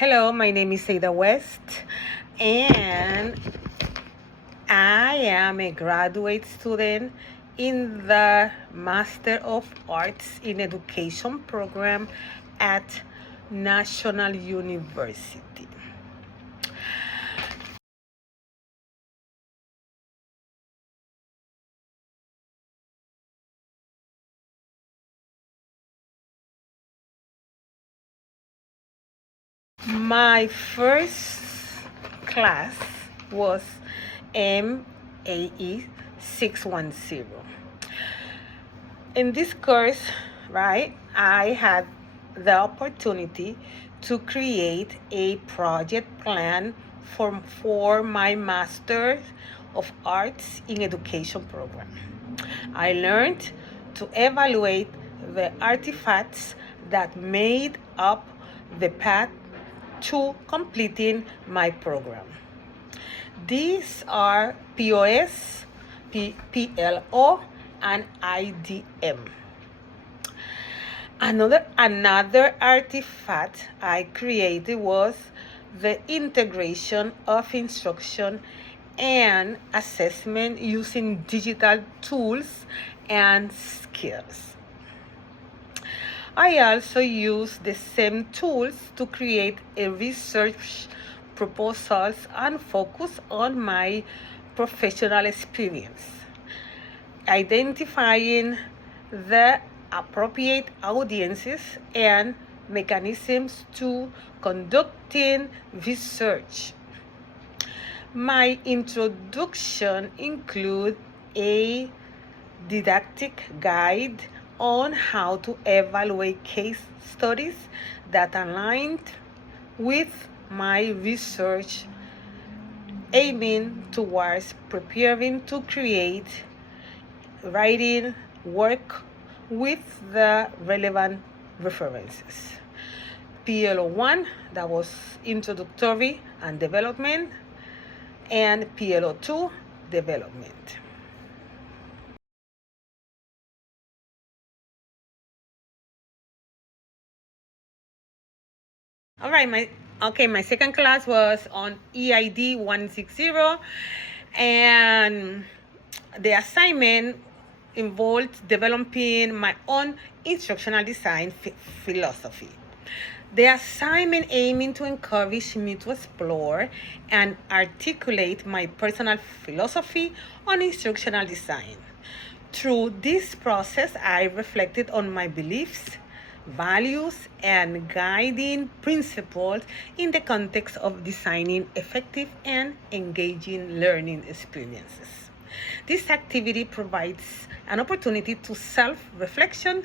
Hello, my name is Eyda West, and I am a graduate student in the Master of Arts in Education program at National University. My first class was MAE 610. In this course, right, I had the opportunity to create a project plan for my Master of Arts in Education program. I learned to evaluate the artifacts that made up the path to completing my program. These are POS, PLO, and IDM. Another artifact I created was the integration of instruction and assessment using digital tools and skills. I also use the same tools to create a research proposals and focus on my professional experience, identifying the appropriate audiences and mechanisms to conducting research. My introduction includes a didactic guide on how to evaluate case studies that aligned with my research, aiming towards preparing to create writing work with the relevant references. PLO1, that was introductory and development, and PLO2, development. All right, my second class was on EID 160, and the assignment involved developing my own instructional design philosophy. The assignment aiming to encourage me to explore and articulate my personal philosophy on instructional design. Through this process, I reflected on my beliefs, values, and guiding principles in the context of designing effective and engaging learning experiences. This activity provides an opportunity to self-reflection,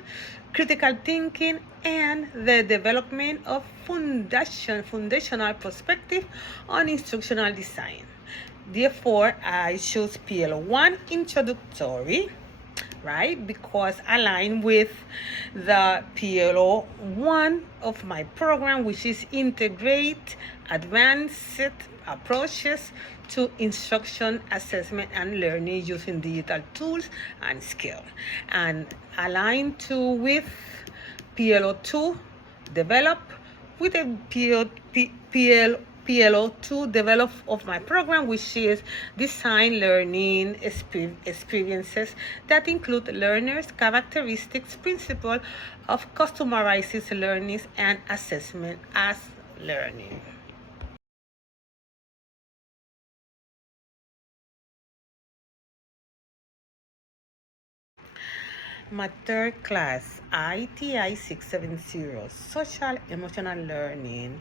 critical thinking, and the development of foundational perspective on instructional design. Therefore, I chose PL1 introductory, right? Because aligned with the PLO1 of my program, which is integrate advanced approaches to instruction, assessment, and learning using digital tools and skills, and aligned to with PLO2 develop with a PLO2 develop of my program, which is design learning experiences that include learners' characteristics, principle of customized learning and assessment as learning. My third class, ITI 670, Social Emotional Learning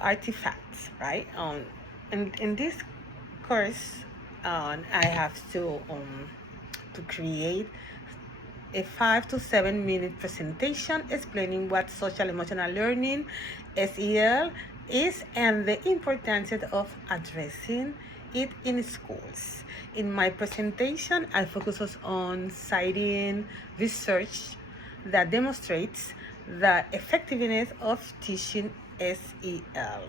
Artifacts, right? In this course, I have to create a 5 to 7 minute presentation explaining what social emotional learning, SEL, is and the importance of addressing it in schools. In my presentation, I focus on citing research that demonstrates the effectiveness of teaching SEL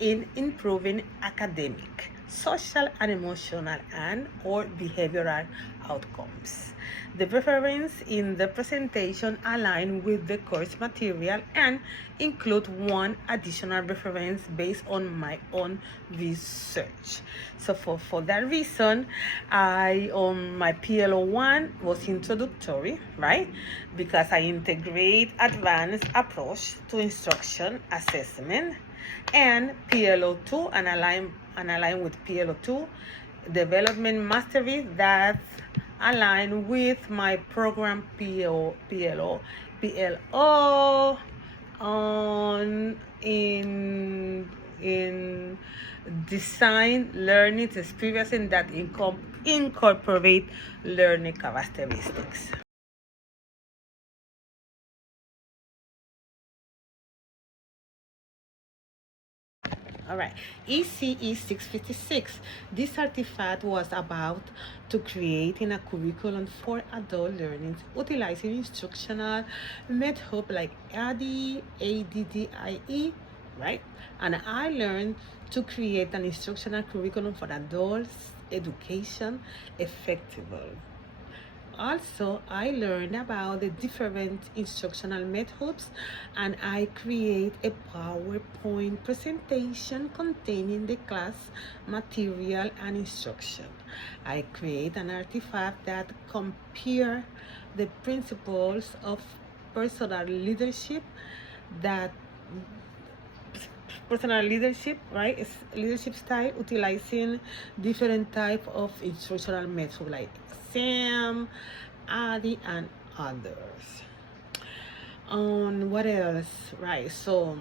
in improving academic social and emotional and or behavioral outcomes. The reference in the presentation align with the course material and include one additional reference based on my own research. So for that reason, my PLO1 was introductory, right? Because I integrate advanced approach to instruction assessment, and PLO2 and align with PLO2 development mastery that align with my program PLO on in design learning experiences that incorporate learning characteristics. All right, ECE 656. This artifact was about to creating a curriculum for adult learning utilizing instructional methods like ADDIE, right? And I learned to create an instructional curriculum for adults education effectively. Also, I learned about the different instructional methods, and I create a PowerPoint presentation containing the class material and instruction. I create an artifact that compare the principles of personal leadership that personal leadership, right? It's leadership style utilizing different type of instructional methods like Sam, Adi, and others. What else? Right. So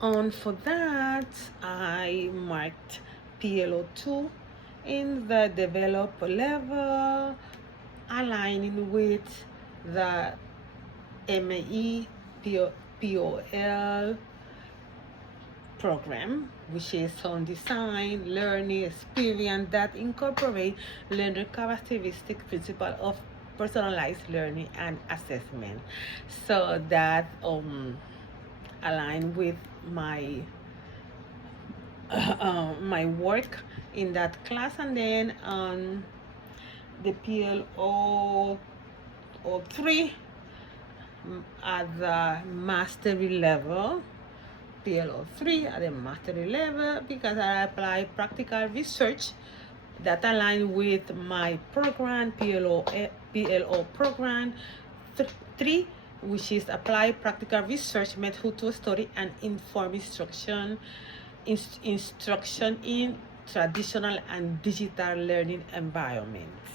for that, I marked PLO2 in the develop level, aligning with the MAE POL program, which is on design learning experience that incorporate learner characteristic principle of personalized learning and assessment. So that align with my my work in that class. And then the PLO or 3 at the mastery level, PLO3 at the mastery level, because I apply practical research that align with my program, PLO program 3, which is apply practical research method to study and inform instruction in traditional and digital learning environments.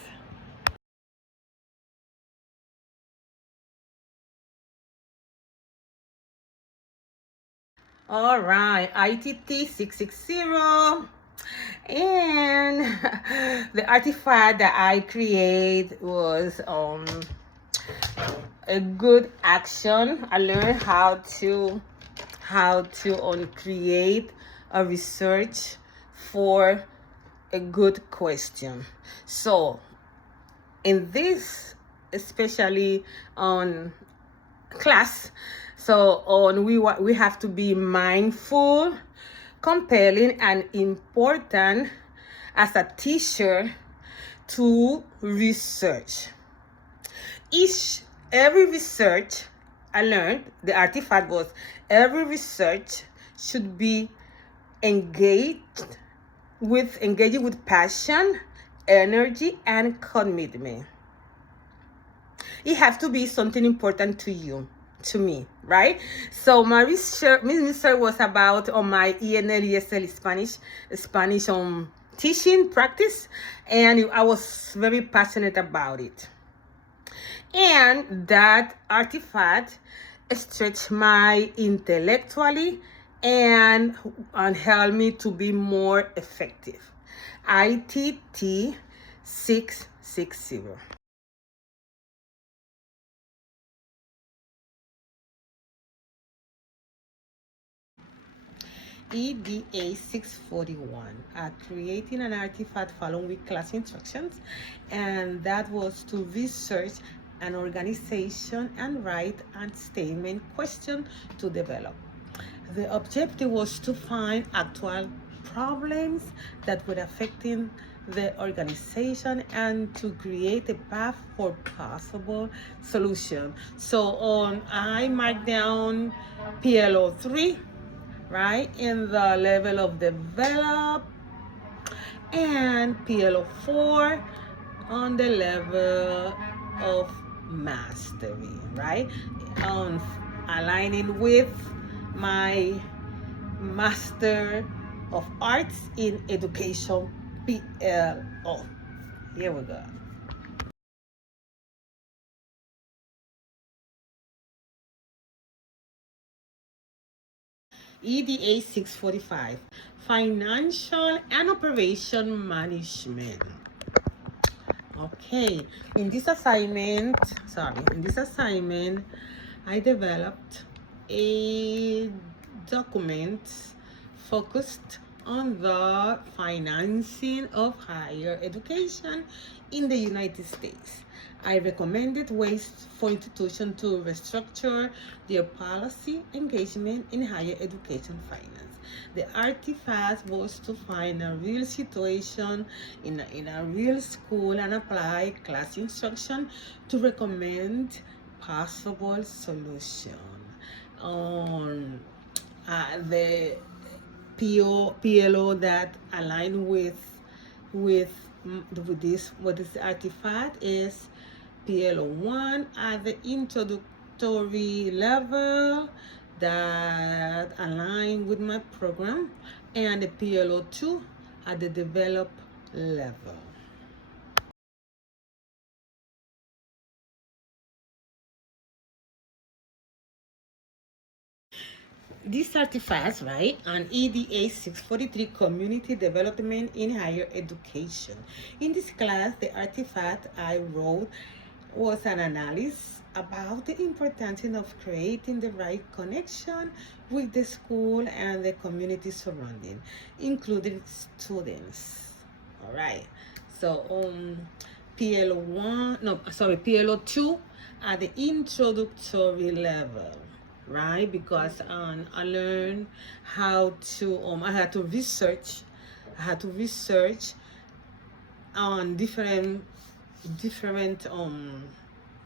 All right, ITT 660. And the artifact that I create was a good action. I learned how to create a research for a good question. So in this, especially on class, so on we have to be mindful, compelling, and important as a teacher to research. Every research, I learned the artifact was every research should be engaging with passion, energy, and commitment. It has to be something important to you, to me, right? So my research was about on my ENL ESL Spanish teaching practice, and I was very passionate about it. And that artifact stretched my intellectually and helped me to be more effective. ITT 660. EDA 641, creating an artifact following with class instructions, and that was to research an organization and write a statement question to develop. The objective was to find actual problems that were affecting the organization and to create a path for possible solution. So I marked down PLO 3, right, in the level of develop, and PLO 4 on the level of mastery, right? On aligning with my Master of Arts in Education, PLO. Here we go. EDA 645, Financial and Operation Management. Okay, in this assignment, I developed a document focused on the financing of higher education in the United States. I recommended ways for institutions to restructure their policy engagement in higher education finance. The artifact was to find a real situation in a real school and apply class instruction to recommend possible solution. The PLO that align with what this artifact is PLO1 at the introductory level that align with my program, and the PLO2 at the developed level. These artifacts, right, on EDA 643, Community Development in Higher Education. In this class, the artifact I wrote was an analysis about the importance of creating the right connection with the school and the community surrounding, including students. All right. So PLO2 at the introductory level, right? Because I learned how to I had to research on different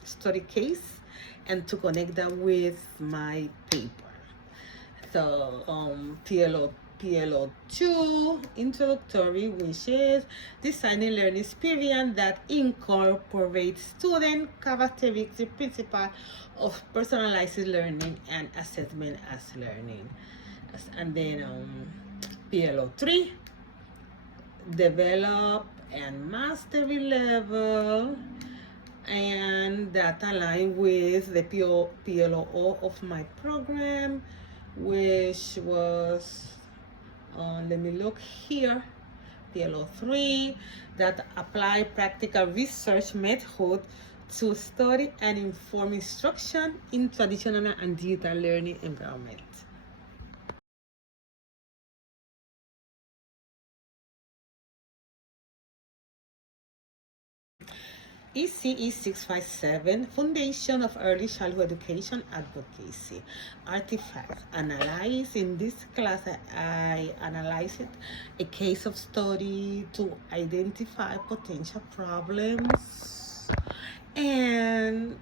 study case and to connect that with my paper. So PLO2 introductory, which is designing learning experience that incorporates student characteristics, principle of personalized learning and assessment as learning. And then PLO3, develop and mastery level, and that align with the PLO of my program, which was let me look here, PLO3, that apply practical research method to study and inform instruction in traditional and digital learning environment. ECE 657, Foundation of Early Childhood Education Advocacy. Artifact analyze. In this class, I analyzed a case of study to identify potential problems and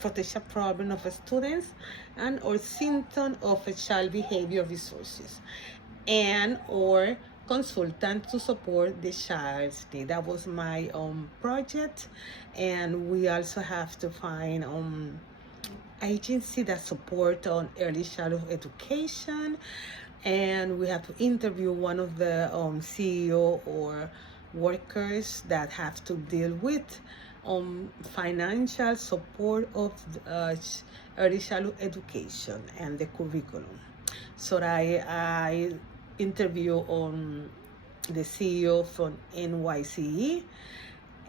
potential problem of students and or symptom of a child behavior resources and or consultant to support the child's need. That was my project, and we also have to find agency that support on early childhood education, and we have to interview one of the CEO or workers that have to deal with financial support of early childhood education and the curriculum. So I interview on the CEO from NYCE,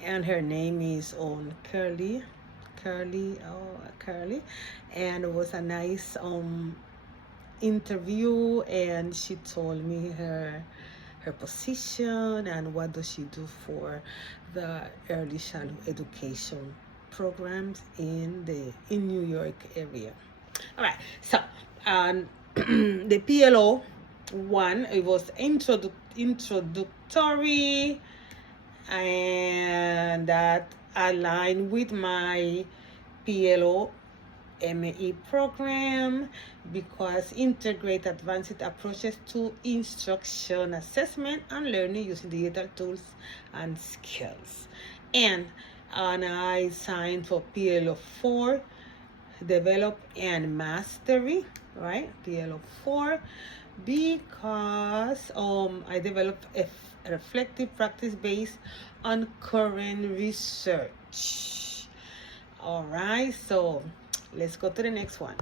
and her name is on Curly, and it was a nice interview, and she told me her position and what does she do for the early childhood education programs in New York area. All right, so the PLO one. It was introductory, and that aligned with my PLO MAE program, because integrate advanced approaches to instruction, assessment, and learning using digital tools and skills. And I signed for PLO 4, develop and mastery, right? PLO 4, because I developed a reflective practice based on current research. All right, so let's go to the next one.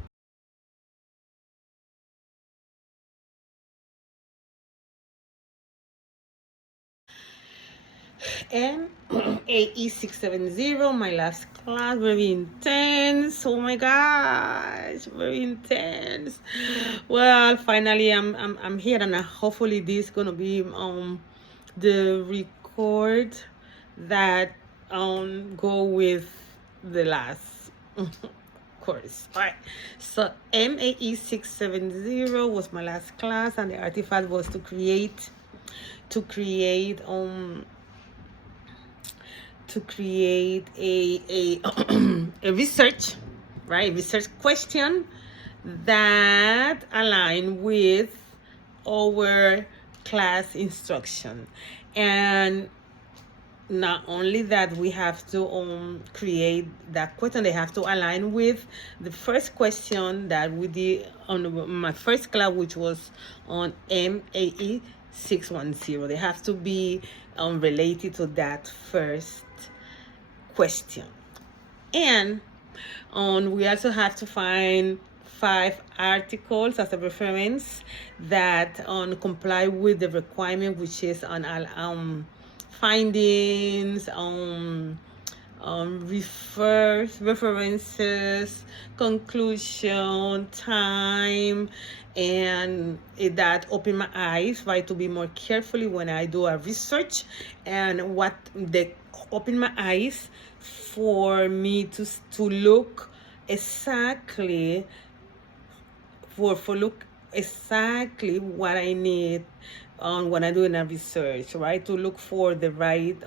MAE670, my last class, very intense. Oh my gosh, very intense. Well, finally I'm here, and hopefully this is gonna be the record that go with the last course. All right, so MAE670 was my last class, and the artifact was to create a a research, right? Research question that align with our class instruction. And not only that, we have to create that question. They have to align with the first question that we did on my first class, which was on MAE 610. They have to be related to that first question. And we also have to find 5 articles as a reference that comply with the requirement, which is on findings, references, conclusion, time, and that open my eyes, right, to be more carefully when I do a research, and what they open my eyes for me to look exactly look exactly what I need when I'm doing a research, right? To look for the right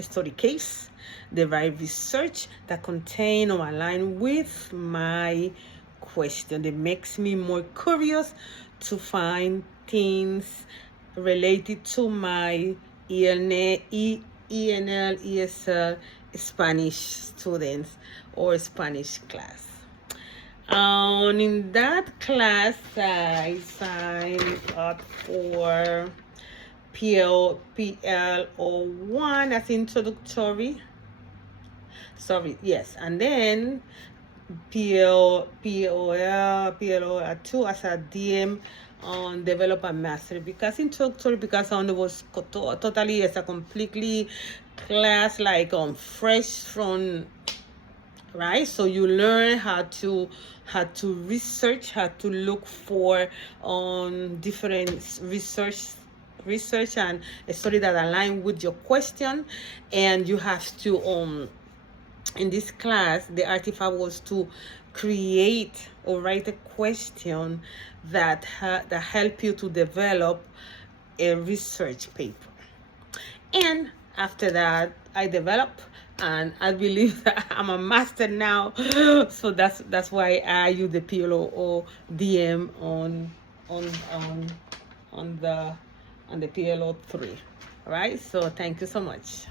study case, the right research that contain or align with my question. That makes me more curious to find things related to my ENL, ESL Spanish students or Spanish class. In that class, I signed up for PLO1 as introductory. Sorry, yes, and then PLO2 as a DM on develop and mastery, because introductory, because it was totally as a completely class like fresh from, right? So you learn how to research, how to look for different research and a study that align with your question. And you have to in this class, the artifact was to create or write a question that help you to develop a research paper. And after that, I develop, and I believe that I'm a master now. So that's why I use the PLO or DM on the PLO 3. All right. So thank you so much.